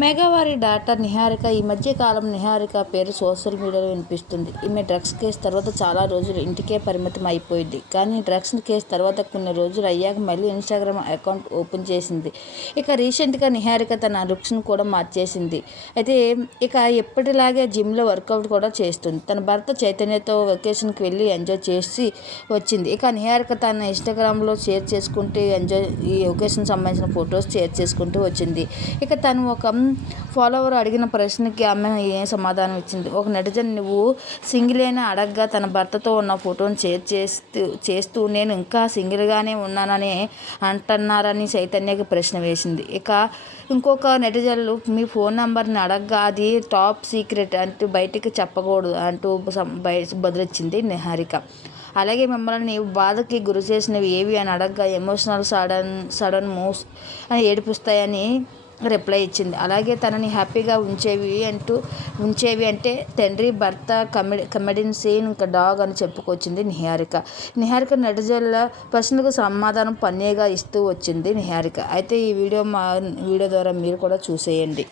మెగావారి daughter Niharika ఈ మధ్య కాలం నిహారిక పేరు సోషల్ మీడియాలో వినిపిస్తుంది. ఈమె డ్రగ్స్ కేసు తర్వాత చాలా రోజులు ఇంటికే పరిమితం అయిపోయింది. కానీ డ్రగ్స్ కేసు తర్వాత కొన్ని రోజులు అయ్యాక మళ్ళీ ఇన్స్టాగ్రామ్ అకౌంట్ ఓపెన్ చేసింది. ఇక రీసెంట్గా నిహారిక తన లుక్స్ను కూడా మార్చేసింది. అయితే ఇక ఎప్పటిలాగే జిమ్లో వర్కౌట్ కూడా చేస్తుంది. తన భర్త చైతన్యతో వెకేషన్కి వెళ్ళి ఎంజాయ్ చేసి వచ్చింది. ఇక నిహారిక తన ఇన్స్టాగ్రామ్లో షేర్ చేసుకుంటూ ఎంజాయ్ ఈ ఒకేషన్ సంబంధించిన ఫొటోస్ షేర్ చేసుకుంటూ వచ్చింది. ఇక తను ఒక ఫాలోవర్ అడిగిన ప్రశ్నకి ఆమె ఏం సమాధానం ఇచ్చింది? ఒక నెటిజన్ నువ్వు సింగిల్ అయినా అడగ్గా తన భర్తతో ఉన్న ఫోటోను షేర్ చేస్తూ చేస్తూ నేను ఇంకా సింగిల్గానే ఉన్నానని అంటున్నారని చైతన్యకి ప్రశ్న వేసింది. ఇక ఇంకొక నెటిజన్లు మీ ఫోన్ నెంబర్ని అడగ్గా అది టాప్ సీక్రెట్ అంటూ బయటికి చెప్పకూడదు అంటూ బదిలిచ్చింది నిహారిక. అలాగే మిమ్మల్ని బాధకి గురి చేసినవి ఏవి అని అడగ్గా ఎమోషనల్ సడన్ సడన్ మూవ్స్ అని ఏడిపిస్తాయని రిప్లై ఇచ్చింది. అలాగే తనని హ్యాపీగా ఉంచేవి అంటూ ఉంచేవి అంటే తండ్రి భర్త కమెడి కమెడియన్ సీన్ ఇంకా డాగ్ అని చెప్పుకొచ్చింది నిహారిక. నిహారిక నటిజల్ల ప్రశ్నలకు సమాధానం పన్నీగా ఇస్తూ వచ్చింది నిహారిక. అయితే ఈ వీడియో మా వీడియో ద్వారా మీరు కూడా చూసేయండి.